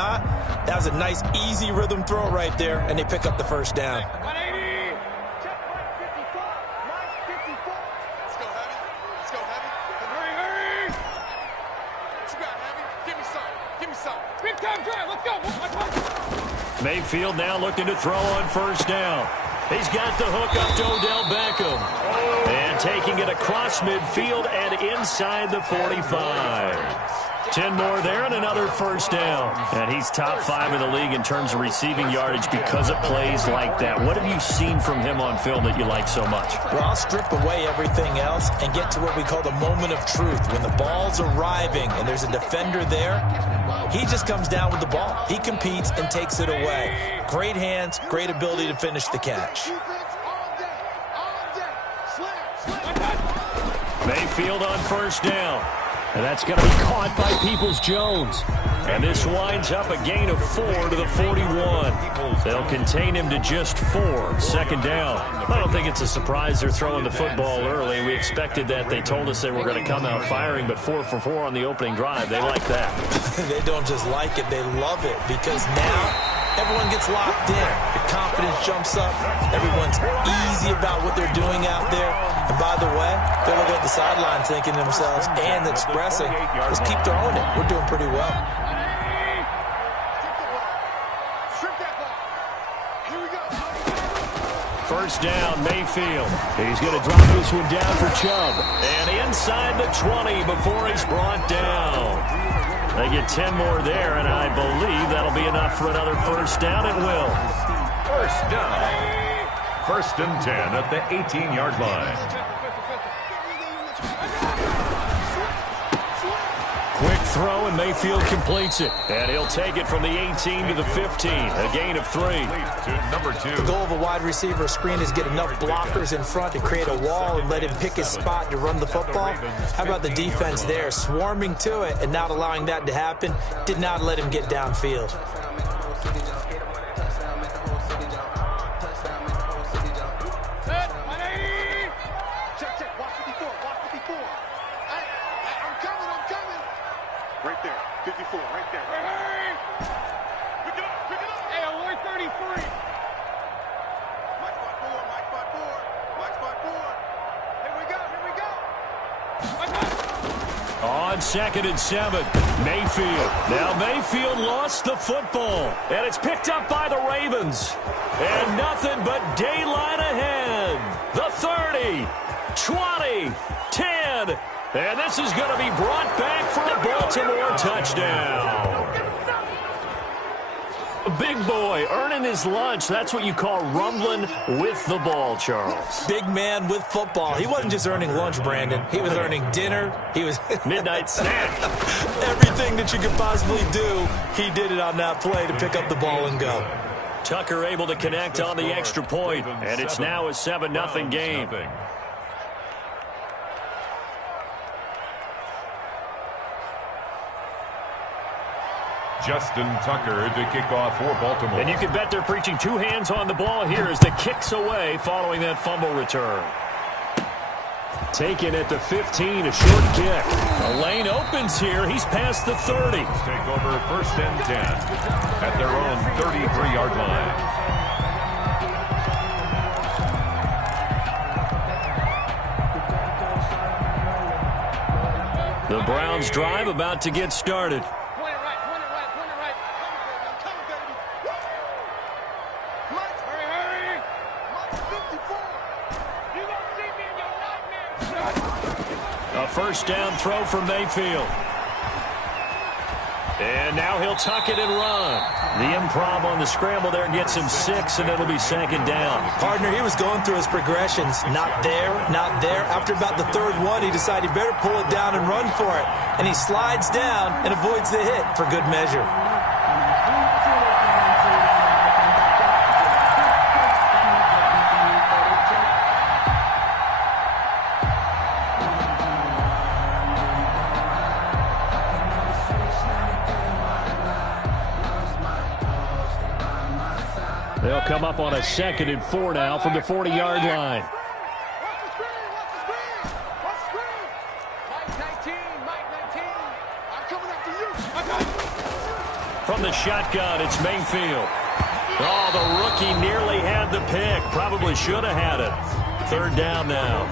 not, that was a nice, easy rhythm throw right there, and they pick up the first down. Mayfield now looking to throw on first down. He's got the hook up to Odell Beckham. And taking it across midfield and inside the 45. 10 more there and another first down. And he's top 5 in the league in terms of receiving yardage because of plays like that. What have you seen from him on film that you like so much? Well, I'll strip away everything else and get to what we call the moment of truth. When the ball's arriving and there's a defender there, he just comes down with the ball. He competes and takes it away. Great hands, great ability to finish the catch. Mayfield on first down. And that's going to be caught by Peoples-Jones. And this winds up a gain of 4 to the 41. They'll contain him to just 4. Second down. I don't think it's a surprise they're throwing the football early. We expected that. They told us they were going to come out firing, but 4 for 4 on the opening drive. They like that. They don't just like it. They love it because now everyone gets locked in. The confidence jumps up. Everyone's easy about what they're doing out there. And by the way, they're looking at the sideline thinking to themselves and expressing, let's keep throwing it. We're doing pretty well. First down, Mayfield. He's going to drop this one down for Chubb. And inside the 20 before he's brought down. They get 10 more there, and I believe that'll be enough for another first down. It will. First down. First and 10 at the 18-yard line. Quick throw, and Mayfield completes it. And he'll take it from the 18 to the 15. A gain of 3. To number 2. The goal of a wide receiver screen is get enough blockers in front to create a wall and let him pick his spot to run the football. How about the defense there, swarming to it and not allowing that to happen? Did not let him get downfield. Right there, 54, right there. Hey! Pick it up, pick it up! Hey, alert 33! Mike spot 4, Mike spot 4, Mike spot 4. Here we go, here we go! Mike spot. On second and 7, Mayfield. Now Mayfield lost the football, and it's picked up by the Ravens. And nothing but daylight ahead. The 30, 20, 10. And this is going to be brought back for a Baltimore touchdown. A big boy earning his lunch. That's what you call rumbling with the ball, Charles. Big man with football. He wasn't just earning lunch, Brandon. He was earning dinner. He was midnight snack. Everything that you could possibly do, he did it on that play to pick up the ball and go. Tucker able to connect on the extra point, and it's now a 7-0 game. Justin Tucker to kick off for Baltimore. And you can bet they're preaching 2 hands on the ball here as the kick's away following that fumble return. Taken at the 15, a short kick. The lane opens here. He's past the 30. Take over first and 10 at their own 33-yard line. The Browns drive about to get started. A first down throw from Mayfield. And now he'll tuck it and run. The improv on the scramble there gets him 6, and it'll be second down. Partner, he was going through his progressions. Not there, not there. After about the third one, he decided he better pull it down and run for it. And he slides down and avoids the hit for good measure. They'll come up on a 2nd and 4 now from the 40-yard line. From the the shotgun. It's Mayfield. Oh, the rookie nearly had the pick. Probably should have had it. Third down now.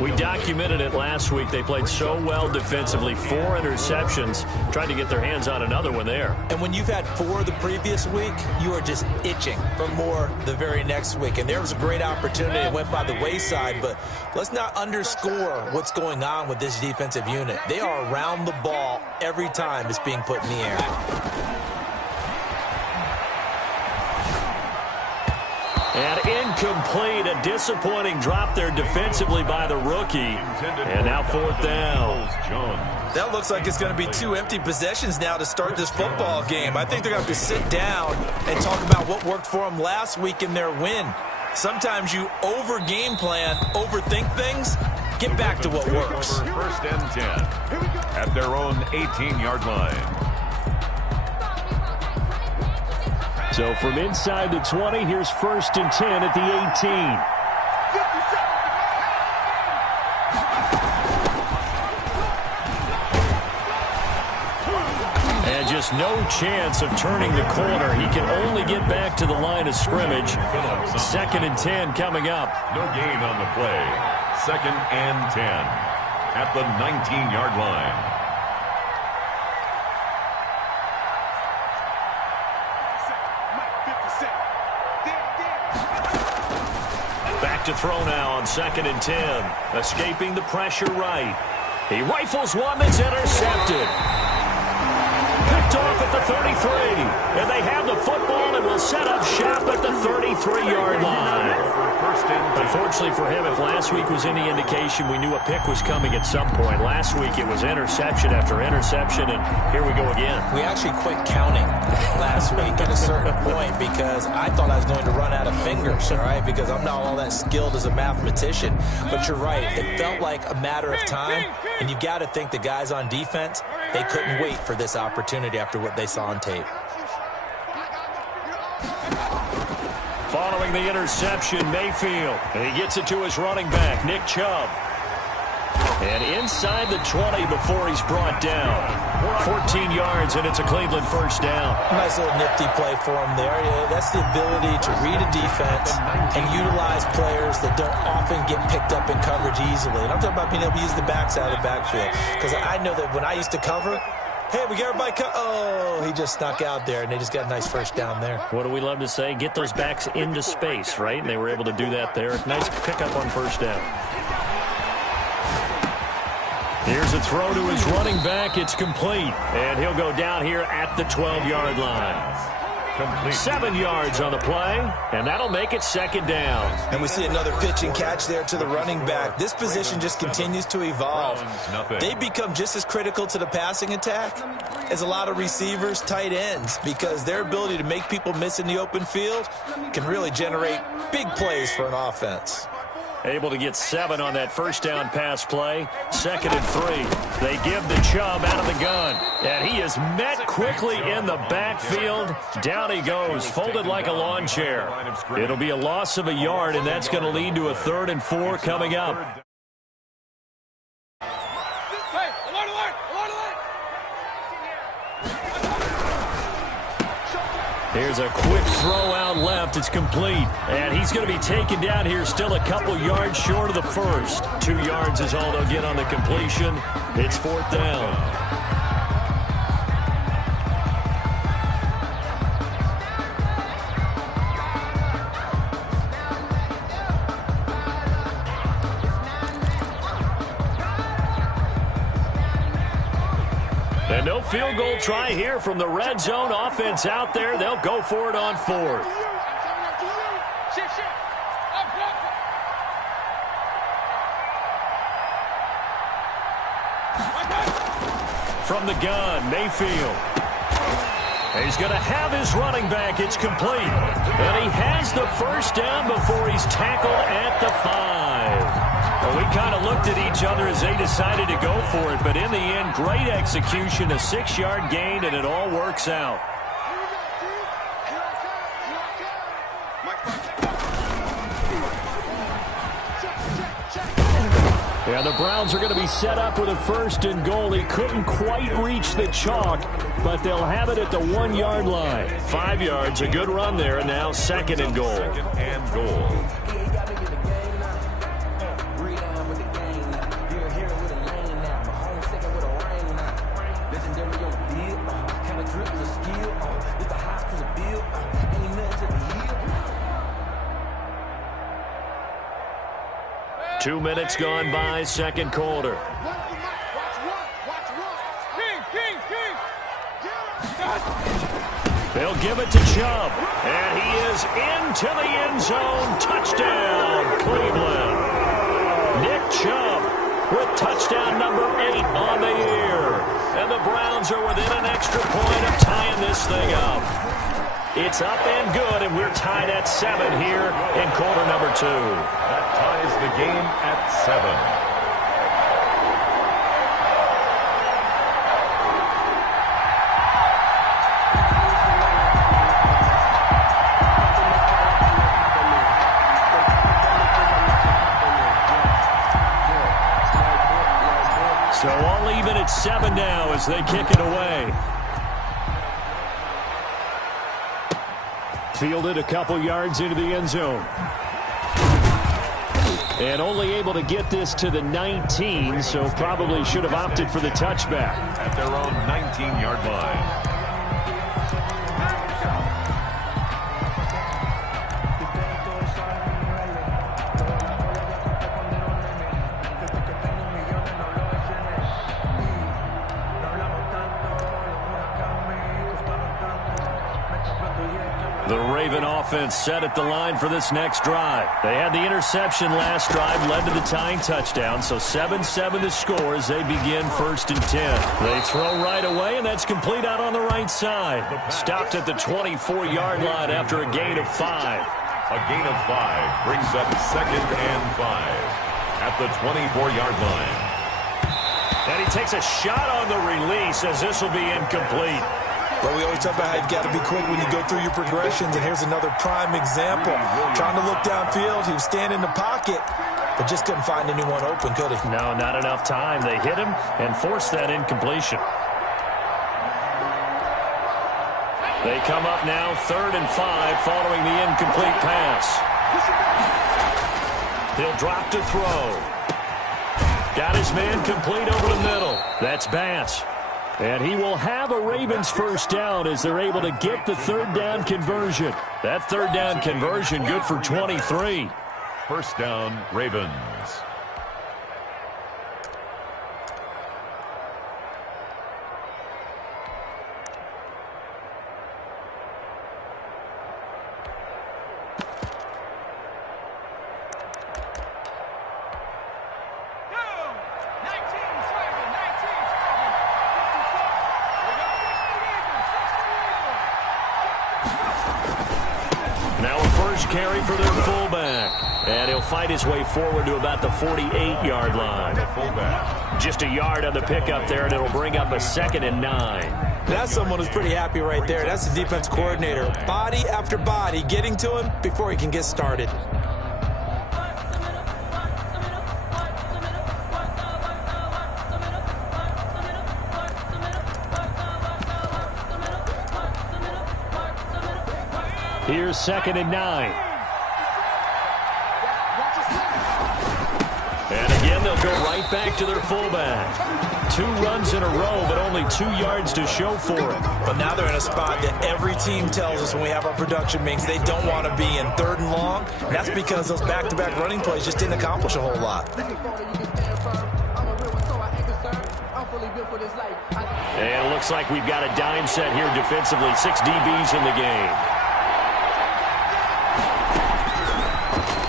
We documented it last week. They played so well defensively. 4 interceptions. Tried to get their hands on another one there. And when you've had 4 the previous week, you are just itching for more the very next week. And there was a great opportunity. It went by the wayside. But let's not underscore what's going on with this defensive unit. They are around the ball every time it's being put in the air. And incomplete, a disappointing drop there defensively by the rookie. And now 4th down. That looks like it's going to be 2 empty possessions now to start this football game. I think they're going to have to sit down and talk about what worked for them last week in their win. Sometimes you over-game plan, overthink things. Get back to what works. 1st and 10 at their own 18-yard line. So from inside the 20, here's 1st and 10 at the 18. And just no chance of turning the corner. He can only get back to the line of scrimmage. 2nd and 10 coming up. No gain on the play. 2nd and 10 at the 19-yard line. To throw now on 2nd and 10. Escaping the pressure right. He rifles one that's intercepted. Picked off at the 33. And they have the football and will set up shop at the 33-yard line. Unfortunately for him, if last week was any indication, we knew a pick was coming at some point. Last week it was interception after interception, and here we go again. We actually quit counting last week at a certain point because I thought I was going to run out of fingers, all right, because I'm not all that skilled as a mathematician. But you're right. It felt like a matter of time, and you got to think the guys on defense, they couldn't wait for this opportunity after what they saw on tape. Following the interception, Mayfield. And he gets it to his running back, Nick Chubb. And inside the 20 before he's brought down. 14 yards, and it's a Cleveland 1st down. Nice little nifty play for him there. That's the ability to read a defense and utilize players that don't often get picked up in coverage easily. And I'm talking about being able to use the backs out of the backfield. Because I know that when I used to cover, hey, we got everybody oh, he just snuck out there, and they just got a nice 1st down there. What do we love to say? Get those backs into space, right? And they were able to do that there. Nice pickup on 1st down. Here's a throw to his running back. It's complete. And he'll go down here at the 12-yard line. Complete. 7 yards on the play, and that'll make it 2nd down. And we see another pitch and catch there to the running back. This position just continues to evolve. They become just as critical to the passing attack as a lot of receivers, tight ends, because their ability to make people miss in the open field can really generate big plays for an offense. Able to get 7 on that 1st down pass play. 2nd and 3. They give the Chubb out of the gun. And he is met quickly in the backfield. Down he goes, folded like a lawn chair. It'll be a loss of a yard, and that's going to lead to a 3rd and 4 coming up. Here's a quick throw out left. It's complete. And he's going to be taken down here still a couple yards short of the 1st. 2 yards is all they'll get on the completion. It's 4th down. And no field goal try here from the red zone offense out there. They'll go for it on 4th. From the gun, Mayfield. He's going to have his running back. It's complete. And he has the 1st down before he's tackled at the 5. Well, we kind of looked at each other as they decided to go for it, but in the end, great execution, a 6-yard gain, and it all works out. Yeah, the Browns are going to be set up with a 1st and goal. He couldn't quite reach the chalk, but they'll have it at the 1-yard line. 5 yards, a good run there, and now 2nd and goal. 2nd and goal. Two minutes gone by, 2nd quarter. They'll give it to Chubb, and he is into the end zone. Touchdown, Cleveland. Nick Chubb with touchdown number 8 on the year. And the Browns are within an extra point of tying this thing up. It's up and good, and we're tied at 7 here in quarter number 2. That ties the game at 7. So all even at 7 now as they kick it away. Fielded a couple yards into the end zone. And only able to get this to the 19, so probably should have opted for the touchback. At their own 19-yard line. The Raven offense set at the line for this next drive. They had the interception last drive, led to the tying touchdown, so 7-7 the score as they begin 1st and 10. They throw right away, and that's complete out on the right side. Stopped at the 24-yard line after a gain of 5. A gain of 5 brings up 2nd and 5 at the 24-yard line. And he takes a shot on the release as this will be incomplete. But we always talk about how you've got to be quick when you go through your progressions, and here's another prime example. Trying to look downfield, he was standing in the pocket, but just couldn't find anyone open, could he? No, not enough time. They hit him and forced that incompletion. They come up now 3rd and 5 following the incomplete pass. He'll drop to throw. Got his man complete over the middle. That's Bass. And he will have a Ravens 1st down as they're able to get the 3rd down conversion. That 3rd down conversion good for 23. 1st down, Ravens. Carry for their fullback. And he'll fight his way forward to about the 48-yard line. Just a yard on the pickup there, and it'll bring up a 2nd and 9. That's someone who's pretty happy right there. That's the defense coordinator. Body after body, getting to him before he can get started. Here's 2nd and 9. And again, they'll go right back to their fullback. 2 runs in a row, but only 2 yards to show for it. But now they're in a spot that every team tells us when we have our production meetings they don't want to be in 3rd and long. And that's because those back-to-back running plays just didn't accomplish a whole lot. And it looks like we've got a dime set here defensively. 6 DBs in the game.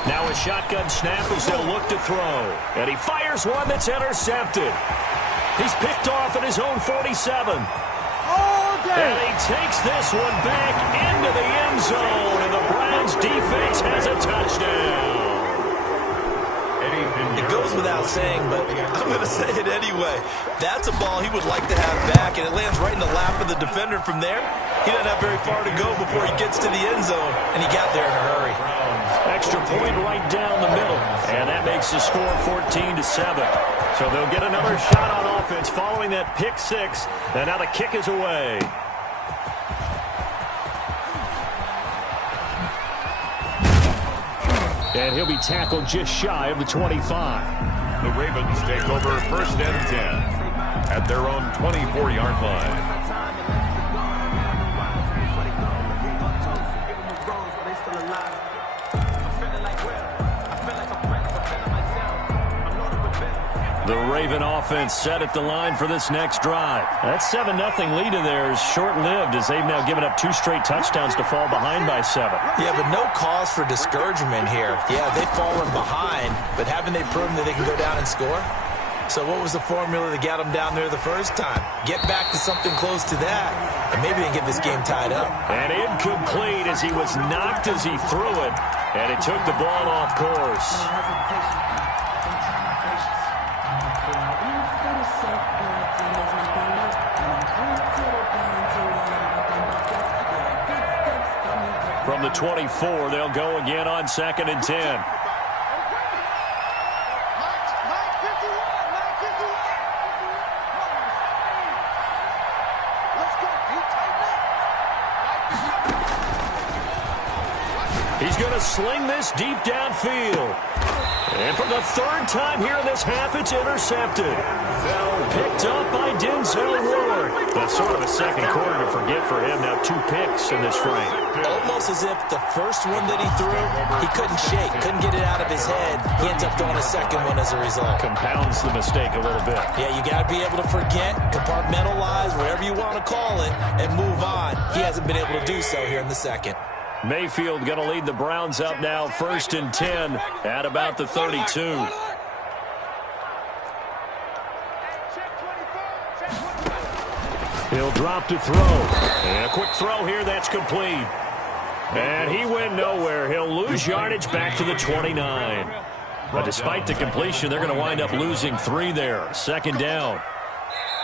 Now a shotgun snap as they'll look to throw. And he fires one that's intercepted. He's picked off at his own 47. And he takes this one back into the end zone. And the Browns defense has a touchdown. It goes without saying, but I'm going to say it anyway. That's a ball he would like to have back, and it lands right in the lap of the defender from there. He doesn't have very far to go before he gets to the end zone, and he got there in a hurry. Extra point right down the middle, and that makes the score 14-7. So they'll get another shot on offense following that pick six, and now the kick is away. And he'll be tackled just shy of the 25. The Ravens take over 1st and 10 at their own 24-yard line. The Raven offense set at the line for this next drive. That 7-0 lead of theirs short-lived as they've now given up 2 straight touchdowns to fall behind by 7. Yeah, but no cause for discouragement here. Yeah, they've fallen behind, but haven't they proven that they can go down and score? So what was the formula that got them down there the first time? Get back to something close to that, and maybe they can get this game tied up. And incomplete as he was knocked as he threw it, and it took the ball off course. From the 24, they'll go again on 2nd and 10. He's going to sling this deep downfield. And for the 3rd time here in this half, it's intercepted. Picked up by Denzel Ward. That's sort of a second quarter to forget for him. Now 2 picks in this frame. Almost as if the first one that he threw, he couldn't shake, couldn't get it out of his head. He ends up throwing a second one as a result. Compounds the mistake a little bit. Yeah, you got to be able to forget, compartmentalize, whatever you want to call it, and move on. He hasn't been able to do so here in the second. Mayfield going to lead the Browns up now 1st and 10 at about the 32. He'll drop to throw. And a quick throw here, that's complete. And he went nowhere. He'll lose yardage back to the 29. But despite the completion, they're going to wind up losing 3 there. 2nd down.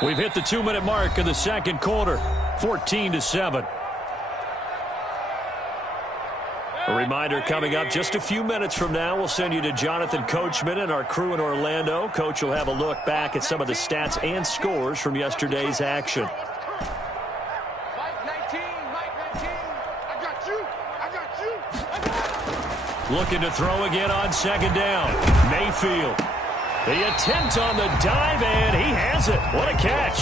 We've hit the 2-minute mark of the second quarter. 14-7. A reminder coming up just a few minutes from now. We'll send you to Jonathan Coachman and our crew in Orlando. Coach will have a look back at some of the stats and scores from yesterday's action. Looking to throw again on 2nd down. Mayfield. The attempt on the dive, and he has it. What a catch.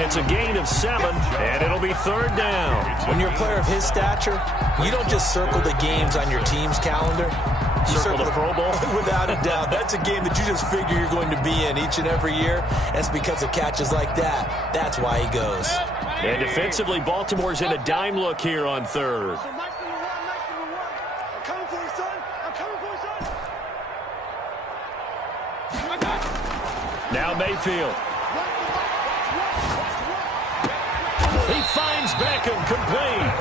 It's a gain of 7, and it'll be 3rd down. When you're a player of his stature, you don't just circle the games on your team's calendar. You circle the Pro Bowl? Without a doubt. That's a game that you just figure you're going to be in each and every year. That's because of catches like that. That's why he goes. And defensively, Baltimore's in a dime look here on 3rd. Now Mayfield. He finds Beckham complete.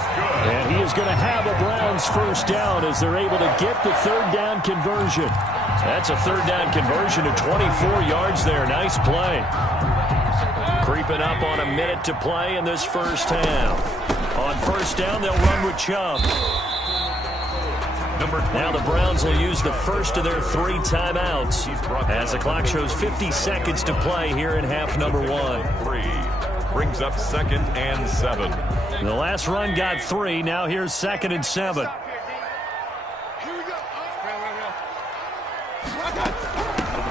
And he is going to have a Browns 1st down as they're able to get the 3rd down conversion. That's a 3rd down conversion of 24 yards there. Nice play. Creeping up on a minute to play in this first half. On 1st down, they'll run with Chubb. Now the Browns will use the first of their 3 timeouts as the clock shows 50 seconds to play here in half number 1. 3 brings up 2nd and 7. The last run got 3. Now here's 2nd and 7.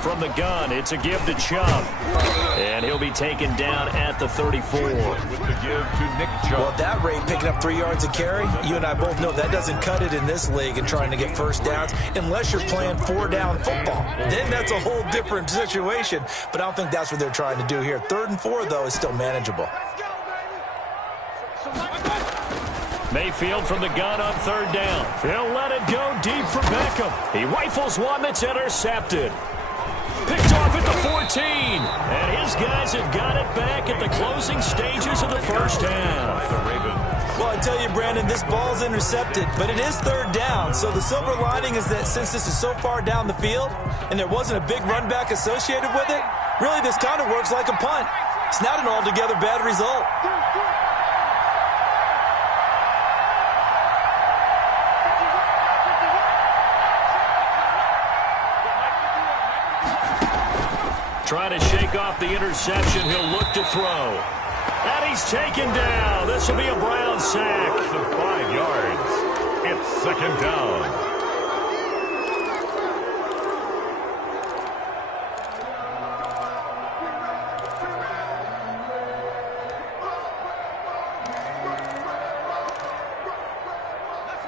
From the gun, it's a give to Chubb. And he'll be taken down at the 34. With the give to Nick Chubb. Well, at that rate, picking up 3 yards a carry, you and I both know that doesn't cut it in this league and trying to get 1st downs unless you're playing 4-down football. Then that's a whole different situation. But I don't think that's what they're trying to do here. 3rd and 4, though, is still manageable. Mayfield from the gun on 3rd down. He'll let it go deep for Beckham. He rifles one that's intercepted. Picked off at the 14. And his guys have got it back at the closing stages of the first half. The Ravens. Well, I tell you, Brandon, this ball's intercepted, but it is 3rd down. So the silver lining is that since this is so far down the field and there wasn't a big run back associated with it, really this kind of works like a punt. It's not an altogether bad result. Trying to shake off the interception. He'll look to throw. And he's taken down. This will be a Brown sack. 5 yards. It's second down.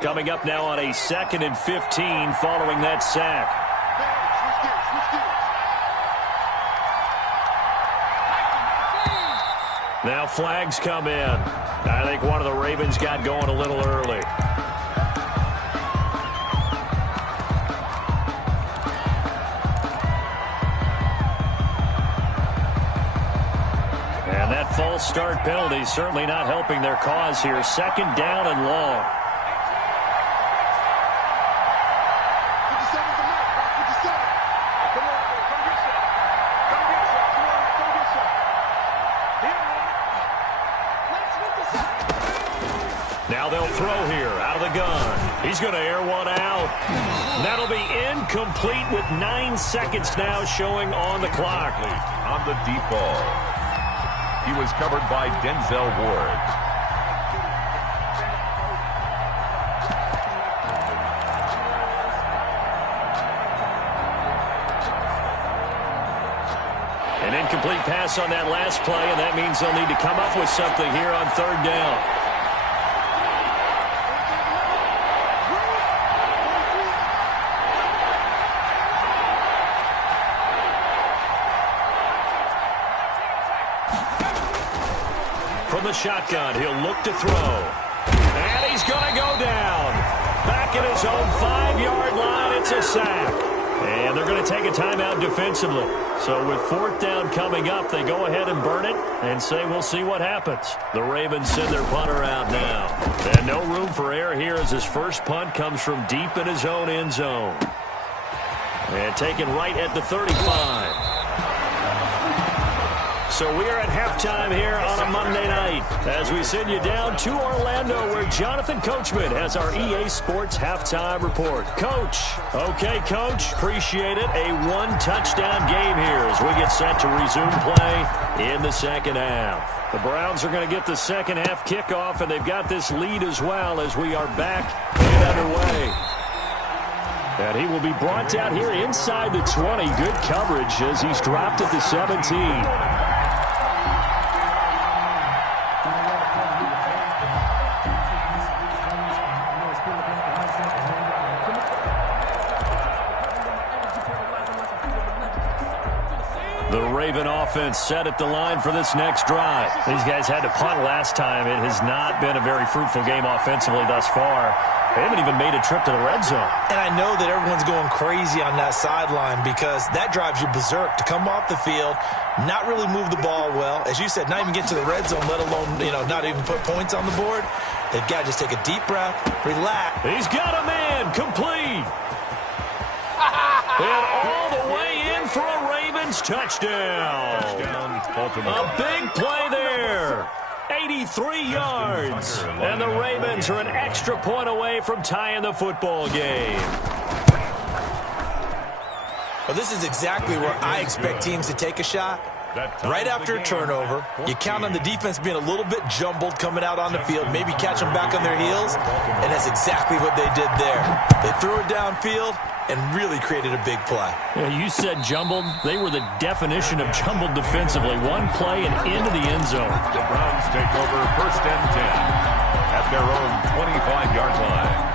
Coming up now on a 2nd and 15 following that sack. Now flags come in. I think one of the Ravens got going a little early. And that false start penalty certainly not helping their cause here. 2nd down and long. Now they'll throw here out of the gun. He's going to air one out. That'll be incomplete with 9 seconds now showing on the clock. On the deep ball. He was covered by Denzel Ward. An incomplete pass on that last play, and that means they'll need to come up with something here on 3rd down. From the shotgun, he'll look to throw. And he's going to go down. Back at his own 5-yard line, it's a sack. And they're going to take a timeout defensively. So with 4th down coming up, they go ahead and burn it and say we'll see what happens. The Ravens send their punter out now. And no room for error here as his first punt comes from deep in his own end zone. And taken right at the 35. So we are at halftime here on a Monday night as we send you down to Orlando where Jonathan Coachman has our EA Sports halftime report. Coach. Okay, Coach. Appreciate it. A 1-touchdown game here as we get set to resume play in the 2nd half. The Browns are going to get the 2nd half kickoff, and they've got this lead as well as we are back and underway. And he will be brought down here inside the 20. Good coverage as he's dropped at the 17. The Raven offense set at the line for this next drive. These guys had to punt last time. It has not been a very fruitful game offensively thus far. They haven't even made a trip to the red zone. And I know that everyone's going crazy on that sideline because that drives you berserk to come off the field, not really move the ball well. As you said, not even get to the red zone, let alone, not even put points on the board. They've got to just take a deep breath, relax. He's got a man complete. And all the way in for a Ravens touchdown. A big play there. 83 yards. And the Ravens are an extra point away from tying the football game. Well, this is exactly where I expect teams to take a shot. Right after a turnover, you count on the defense being a little bit jumbled coming out on the field, maybe catch them back on their heels, and that's exactly what they did there. They threw it downfield and really created a big play. Yeah, you said jumbled. They were the definition of jumbled defensively. One play and into the end zone. The Browns take over 1st and 10 at their own 25-yard line.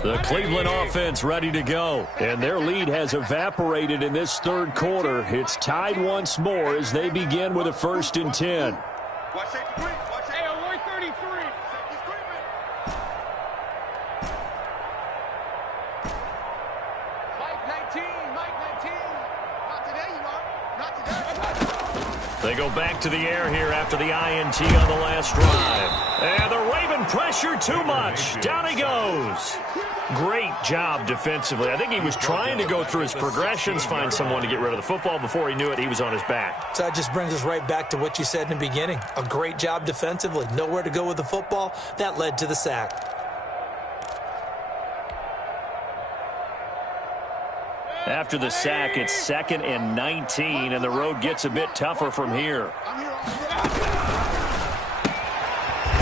The Cleveland offense ready to go. And their lead has evaporated in this 3rd quarter. It's tied once more as they begin with a 1st and 10. Watch safety three. Watch safety. Hey, alert 33. Safety screaming. Mike 19. Mike 19. Not today, you are. Not today. They go back to the air here after the INT on the last drive. And the Raven pressure too much. Down he goes. Great job defensively. I think he was trying to go through his progressions, find someone to get rid of the football. Before he knew it, he was on his back. So that just brings us right back to what you said in the beginning. A great job defensively. Nowhere to go with the football. That led to the sack. After the sack, it's 2nd and 19, and the road gets a bit tougher from here.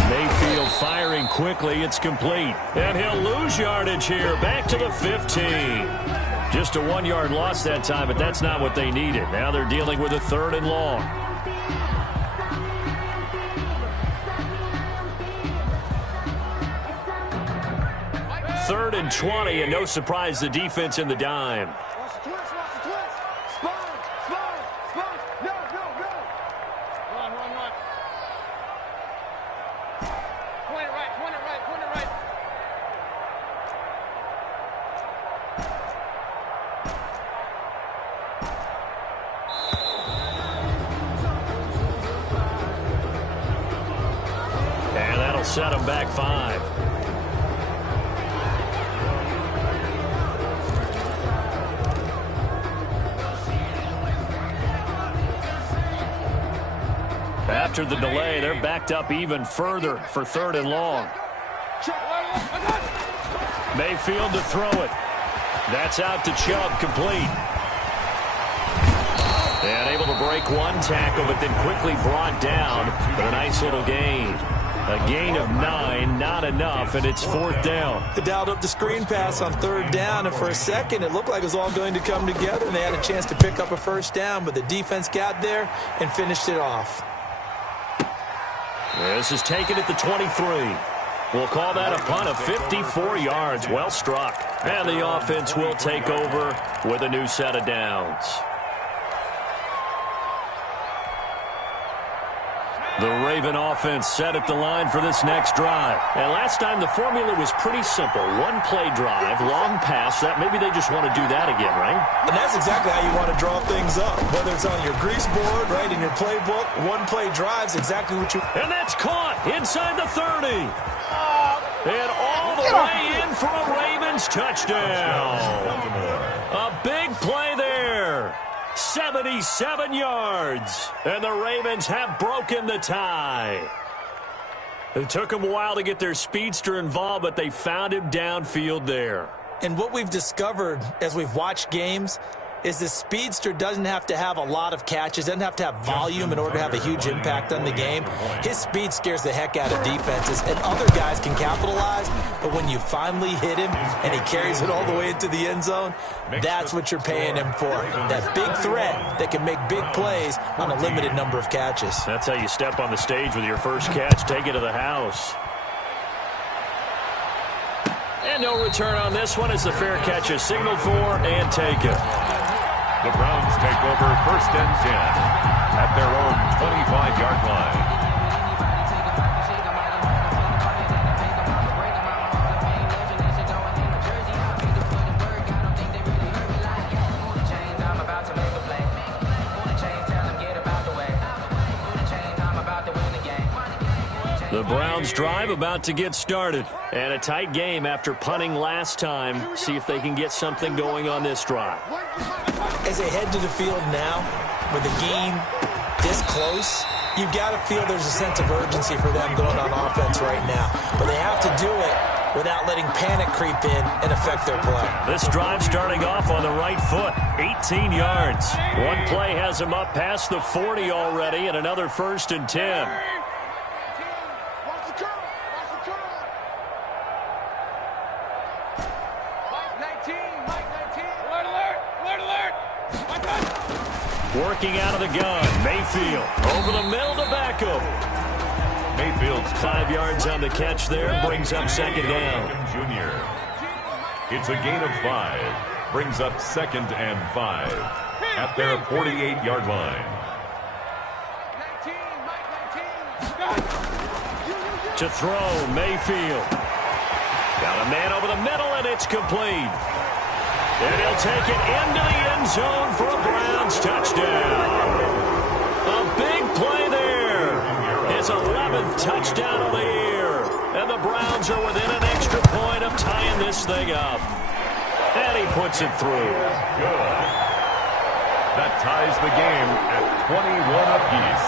Mayfield firing quickly. It's complete. And he'll lose yardage here. Back to the 15. Just a 1-yard loss that time, but that's not what they needed. Now they're dealing with a 3rd and long. Third and 20, and no surprise, the defense in the dime. And that'll set them back 5. After the delay, they're backed up even further for 3rd and long. Mayfield to throw it. That's out to Chubb, complete. And able to break one tackle, but then quickly brought down. But a nice little gain. A gain of 9, not enough, and it's 4th down. They dialed up the screen pass on 3rd down, and for a second, it looked like it was all going to come together, and they had a chance to pick up a 1st down, but the defense got there and finished it off. This is taken at the 23. We'll call that a punt of 54 yards. Well struck. And the offense will take over with a new set of downs. The Raven offense set at the line for this next drive. And last time the formula was pretty simple. 1-play drive, long pass. That maybe they just want to do that again, right? And that's exactly how you want to draw things up. Whether it's on your grease board, right, in your playbook, 1-play drive's exactly what you... And that's caught inside the 30. And all the way in for a Ravens touchdown. A big play there. 77 yards. And the Ravens have broken the tie. It took them a while to get their speedster involved, but they found him downfield there. And what we've discovered as we've watched games is the speedster doesn't have to have a lot of catches, doesn't have to have volume in order to have a huge impact on the game. His speed scares the heck out of defenses, and other guys can capitalize, but when you finally hit him and he carries it all the way into the end zone, that's what you're paying him for. That big threat that can make big plays on a limited number of catches. That's how you step on the stage with your first catch, take it to the house. And no return on this one as the fair catch is signaled for and taken. The Browns take over 1st and 10 at their own 25-yard line. The Browns drive about to get started. And a tight game after punting last time. See if they can get something going on this drive. As they head to the field now, with the game this close, you've got to feel there's a sense of urgency for them going on offense right now. But they have to do it without letting panic creep in and affect their play. This drive starting off on the right foot, 18 yards. One play has them up past the 40 already, and another 1st and 10. Working out of the gun, Mayfield over the middle to Beckham. Mayfield's 5 yards on the catch there, brings up 2nd down. Junior. It's a gain of 5, brings up 2nd and 5 at their 48-yard line. To throw, Mayfield. Got a man over the middle, and it's complete. And he'll take it into the end zone for a Browns touchdown. A big touchdown on the year. And the Browns are within an extra point of tying this thing up. And he puts it through. Good. That ties the game at 21 apiece.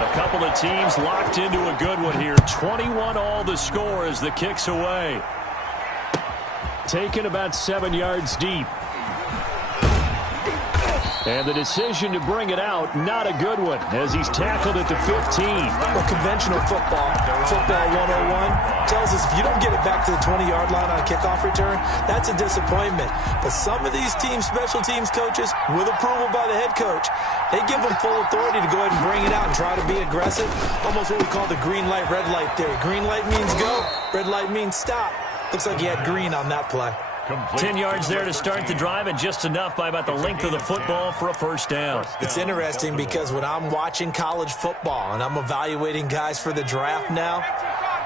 A couple of teams locked into a good one here. 21 all the score as the kick's away. Taken about 7 yards deep. And the decision to bring it out, not a good one, as he's tackled at the 15. Well, conventional football 101, tells us if you don't get it back to the 20-yard line on a kickoff return, that's a disappointment. But some of these team special teams coaches, with approval by the head coach, they give them full authority to go ahead and bring it out and try to be aggressive. Almost what we call the green light, red light theory. Green light means go, red light means stop. Looks like he had green on that play. 10 yards there to start the drive, and just enough by about the length of the football for a first down. It's interesting because when I'm watching college football and I'm evaluating guys for the draft now,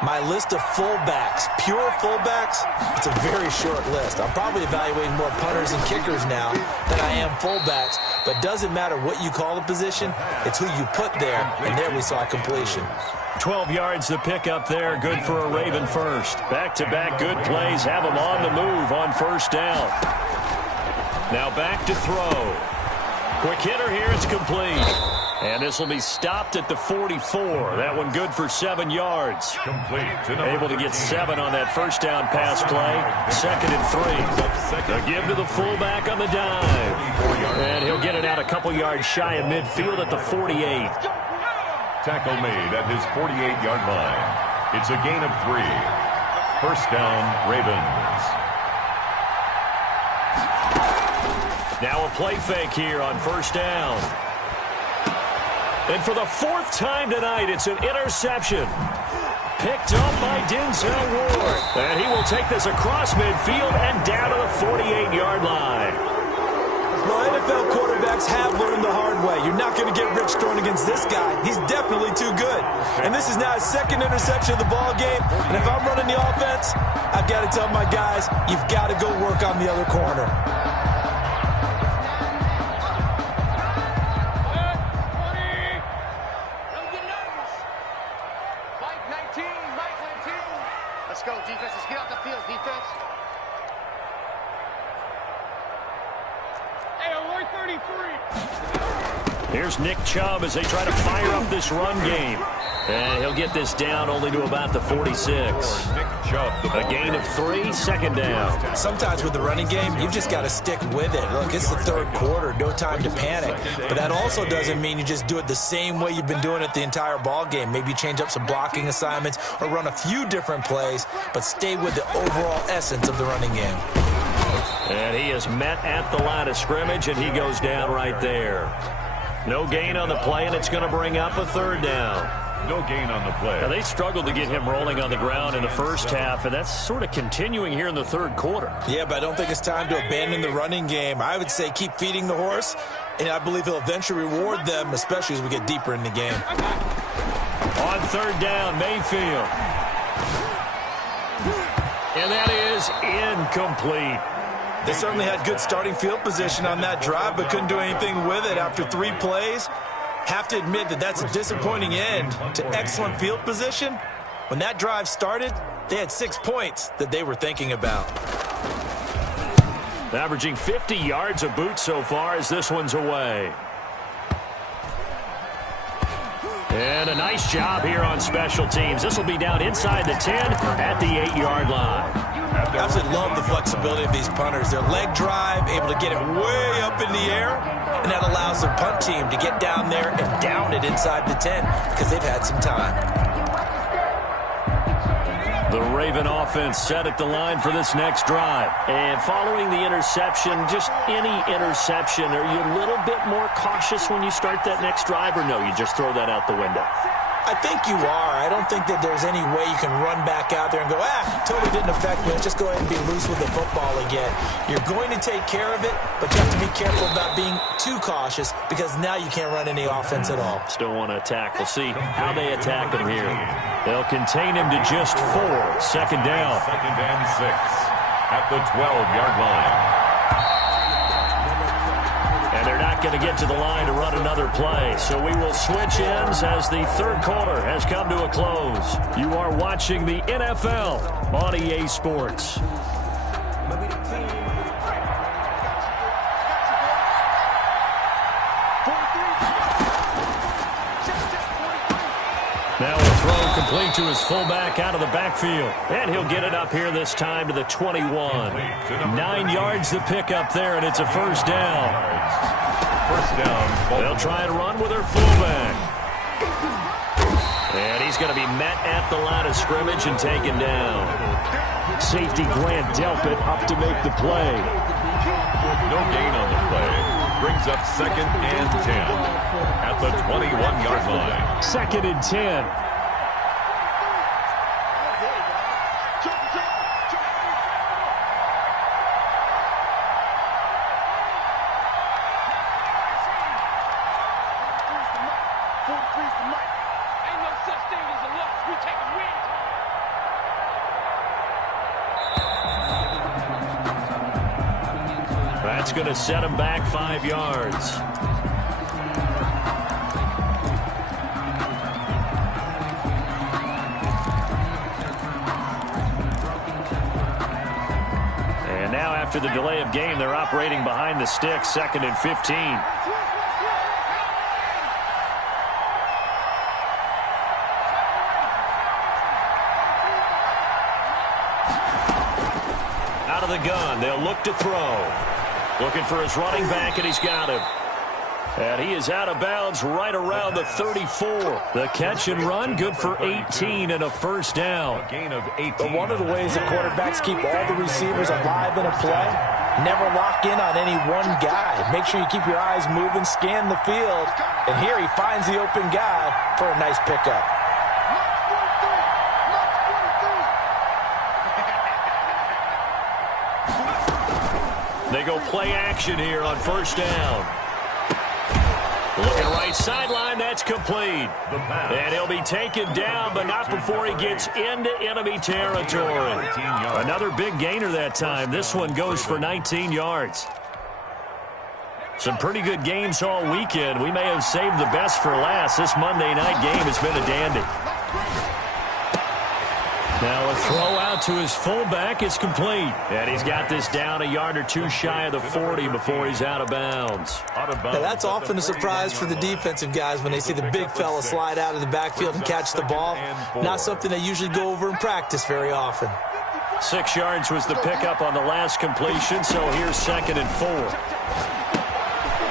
my list of fullbacks, pure fullbacks, it's a very short list. I'm probably evaluating more punters and kickers now than I am fullbacks, but it doesn't matter what you call the position, it's who you put there, and there we saw completion. 12 yards to pick up there. Good for a Raven first. Back-to-back good plays have him on the move on first down. Now back to throw. Quick hitter here. It's complete. And this will be stopped at the 44. That one good for 7 yards. Able to get 7 on that first down pass play. 2nd and 3. A give to the fullback on the dive. And he'll get it out a couple yards shy of midfield at the 48. Tackle made at his 48-yard line. It's a gain of 3. First down, Ravens. Now a play fake here on first down. And for the 4th time tonight, it's an interception. Picked up by Denzel Ward. And he will take this across midfield and down to the 48-yard line. Well, NFL quarterbacks have learned the hard way. You're not going to get rich throwing against this guy. He's definitely too good. And this is now his 2nd interception of the ball game. And if I'm running the offense, I've got to tell my guys, you've got to go work on the other corner. Let's go, defense. Let's get out the field, defense. Here's Nick Chubb as they try to fire up this run game. And he'll get this down only to about the 46. A gain of 3, 2nd down. Sometimes with the running game, you've just got to stick with it. Look, it's the 3rd quarter, no time to panic. But that also doesn't mean you just do it the same way you've been doing it the entire ball game. Maybe change up some blocking assignments or run a few different plays, but stay with the overall essence of the running game. And he is met at the line of scrimmage, and he goes down right there. No gain on the play, and it's going to bring up a 3rd down. No gain on the play. Now, they struggled to get him rolling on the ground in the first half, and that's sort of continuing here in the 3rd quarter. Yeah, but I don't think it's time to abandon the running game. I would say keep feeding the horse, and I believe he'll eventually reward them, especially as we get deeper in the game. On 3rd down, Mayfield. And that is incomplete. They certainly had good starting field position on that drive, but couldn't do anything with it after 3 plays. Have to admit that that's a disappointing end to excellent field position. When that drive started, they had 6 points that they were thinking about. Averaging 50 yards a boot so far as this one's away. And a nice job here on special teams. This will be down inside the 10 at the 8-yard line. I absolutely love the flexibility of these punters. Their leg drive, able to get it way up in the air, and that allows their punt team to get down there and down it inside the 10 because they've had some time. The Raven offense set at the line for this next drive. And following the interception, just any interception, are you a little bit more cautious when you start that next drive, or no, you just throw that out the window? I think you are. I don't think that there's any way you can run back out there and go, totally didn't affect me. Let's just go ahead and be loose with the football again. You're going to take care of it, but you have to be careful about being too cautious because now you can't run any offense at all. Still want to attack. We'll see how they attack him here. They'll contain him to just 4. 2nd down. 2nd and 6 at the 12-yard line. And they're not going to get to the line to run another play. So we will switch ends as the third quarter has come to a close. You are watching the NFL on EA Sports. Now a throw complete to his fullback out of the backfield. And he'll get it up here this time to the 21. 9 yards to pick up there, and it's a first down. First down. They'll try to run with their fullback. And he's going to be met at the line of scrimmage and taken down. Safety Grant Delpit up to make the play. No gain on the play. Brings up 2nd and 10 at the 21-yard line. 2nd and 10. That's going to set him back 5 yards. And now after the delay of game, they're operating behind the sticks, 2nd and 15. Out of the gun, they'll look to throw. Looking for his running back, and he's got him. And he is out of bounds right around the 34. The catch and run, good for 18 and a first down. A gain of 18. But one of the ways the quarterbacks keep all the receivers alive in a play, never lock in on any one guy. Make sure you keep your eyes moving, scan the field. And here he finds the open guy for a nice pickup. They go play action here on first down. Looking right sideline, that's complete. And he'll be taken down, but not before he gets into enemy territory. Another big gainer that time. This one goes for 19 yards. Some pretty good games all weekend. We may have saved the best for last. This Monday night game has been a dandy. Now a throw out to his fullback is complete. And he's got this down a yard or two shy of the 40 before he's out of bounds. Now that's often a surprise for the defensive guys when they see the big fella slide out of the backfield and catch the ball. Not something they usually go over in practice very often. 6 yards was the pickup on the last completion, so here's 2nd and 4.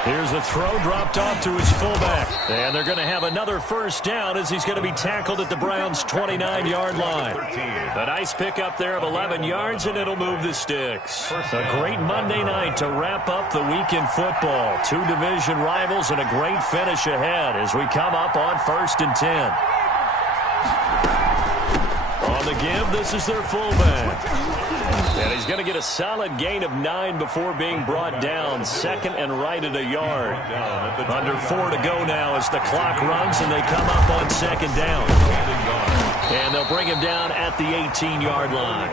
Here's a throw dropped off to his fullback. And they're going to have another first down as he's going to be tackled at the Browns' 29-yard line. A nice pickup there of 11 yards, and it'll move the sticks. A great Monday night to wrap up the week in football. 2 division rivals and a great finish ahead as we come up on 1st and 10. On the give, this is their fullback. And he's going to get a solid gain of 9 before being brought down. 2nd and right at a yard. Under 4 to go now as the clock runs, and they come up on 2nd down. And they'll bring him down at the 18-yard line.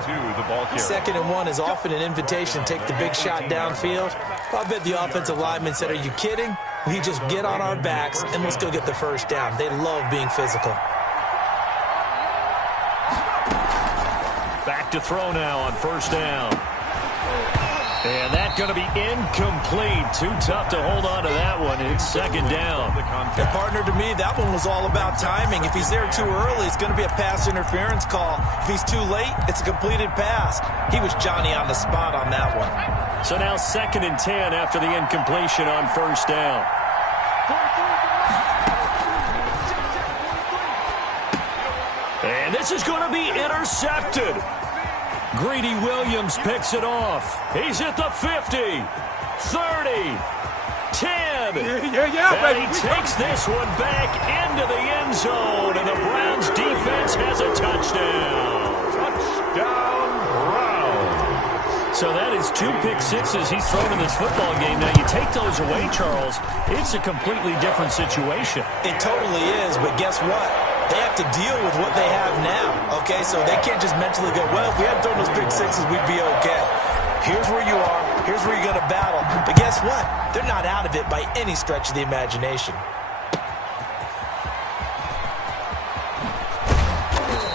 2nd and 1 is often an invitation to take the big shot downfield. I bet the offensive lineman said, "Are you kidding? We just get on our backs and let's go get the first down." They love being physical. Back to throw now on first down. And that's going to be incomplete. Too tough to hold on to that one. It's 2nd down. And partner, to me, that one was all about timing. If he's there too early, it's going to be a pass interference call. If he's too late, it's a completed pass. He was Johnny on the spot on that one. So now 2nd and 10 after the incompletion on first down. And this is going to be intercepted. Greedy Williams picks it off. He's at the 50, 30, 10. And he takes this one back into the end zone, and the Browns defense has a touchdown. Touchdown, Browns. So that is 2 pick sixes he's thrown in this football game. Now, you take those away, Charles, it's a completely different situation. It totally is, but guess what? They have to deal with what they have now, okay? So they can't just mentally go, well, if we hadn't thrown those pick sixes, we'd be okay. Here's where you are. Here's where you're going to battle. But guess what? They're not out of it by any stretch of the imagination.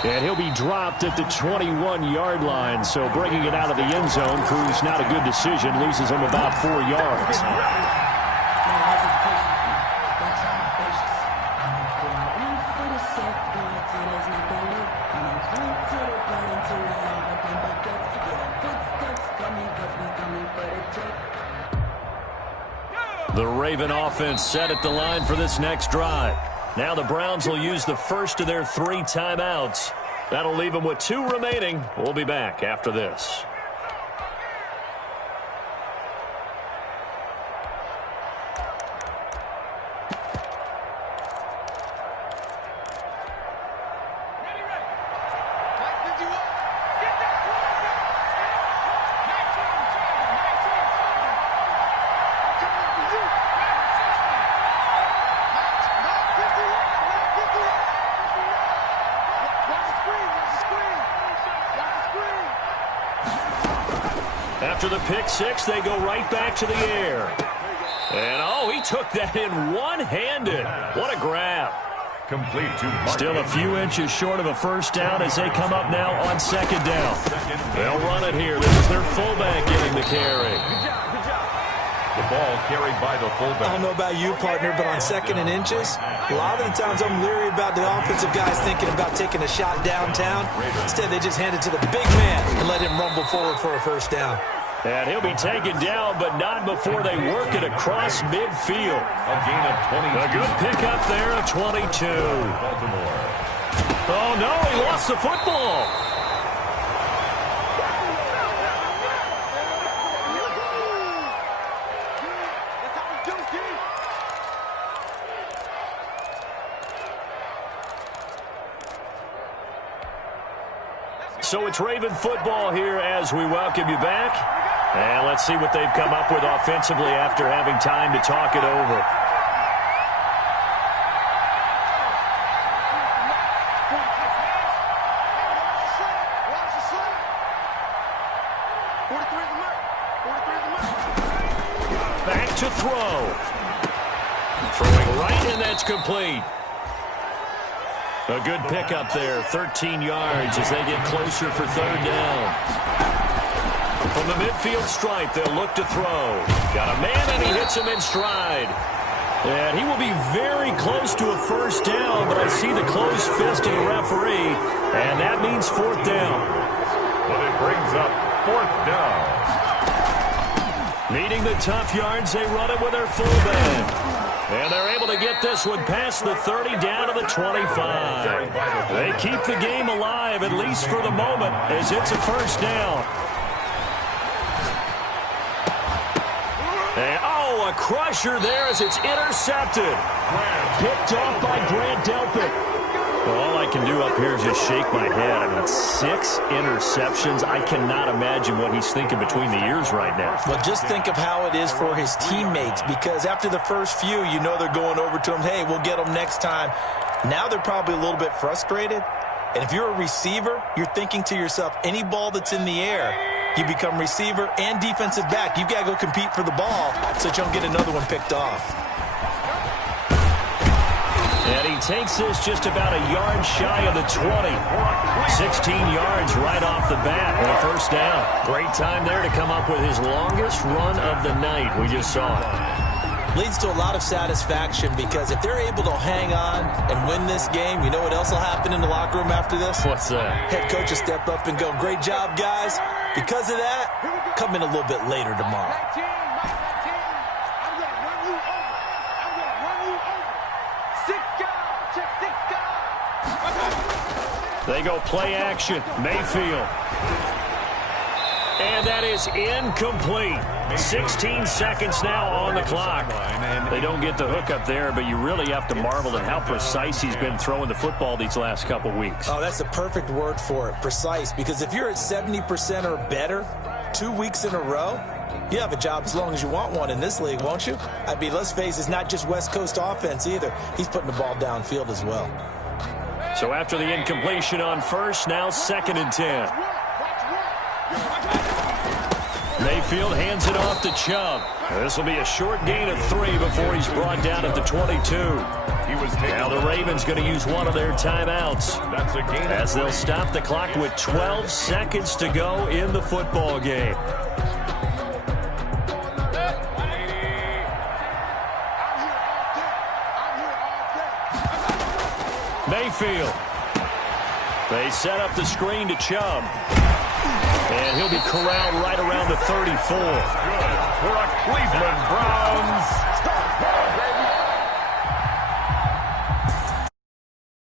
And he'll be dropped at the 21-yard line. So bringing it out of the end zone proves not a good decision. Loses him about 4 yards. The Raven offense set at the line for this next drive. Now the Browns will use the first of their 3 timeouts. That'll leave them with 2 remaining. We'll be back after this. After the pick six, they go right back to the air. And, oh, he took that in one-handed. What a grab. Complete to Mark. Still a few inches short of a first down as they come up now on second down. They'll run it here. This is their fullback getting the carry. The ball carried by the fullback. I don't know about you, partner, but on second and inches, a lot of the times I'm leery about the offensive guys thinking about taking a shot downtown. Instead, they just hand it to the big man and let him rumble forward for a first down. And he'll be taken down, but not before they work it across midfield. A gain of 22. A good pickup there of 22. Baltimore. Oh, no, he lost the football. So it's Raven football here as we welcome you back. And let's see what they've come up with offensively after having time to talk it over. Back to throw. Throwing right, and that's complete. A good pickup there, 13 yards as they get closer for third down. From the midfield stripe, they'll look to throw. Got a man, and he hits him in stride. And he will be very close to a first down, but I see the closed fist of the referee, and that means fourth down. But it brings up fourth down. Needing the tough yards, they run it with their fullback. And they're able to get this one past the 30 down to the 25. They keep the game alive, at least for the moment, as it's a first down. And, oh, a crusher there as it's intercepted. Picked off by Grant Delpit. Well, all I can do up here is just shake my head. I mean, 6 interceptions. I cannot imagine what he's thinking between the ears right now. Well, just think of how it is for his teammates, because after the first few, you know they're going over to him, hey, we'll get them next time. Now they're probably a little bit frustrated. And if you're a receiver, you're thinking to yourself, any ball that's in the air, you become receiver and defensive back. You've got to go compete for the ball so that you don't get another one picked off. And he takes this just about a yard shy of the 20. 16 yards right off the bat and a first down. Great time there to come up with his longest run of the night. We just saw it. Leads to a lot of satisfaction, because if they're able to hang on and win this game, you know what else will happen in the locker room after this? What's that? Head coach will step up and go, great job, guys. Because of that, come in a little bit later tomorrow. They go play action. Mayfield. And that is incomplete. 16 seconds now on the clock. They don't get the hook up there, but you really have to marvel at how precise he's been throwing the football these last couple weeks. Oh, that's the perfect word for it, precise. Because if you're at 70% or better 2 weeks in a row, you have a job as long as you want one in this league, won't you? I mean, let's face it, it's not just West Coast offense either. He's putting the ball downfield as well. So after the incompletion on first, now 2nd and 10. Mayfield hands it off to Chubb. This will be a short gain of 3 before he's brought down at the 22. Now the Ravens going to use one of their timeouts. That's a gain as they'll stop the clock with 12 seconds to go in the football game. Mayfield. They set up the screen to Chubb. And he'll be corralled right around the 34. Good for a Cleveland Brown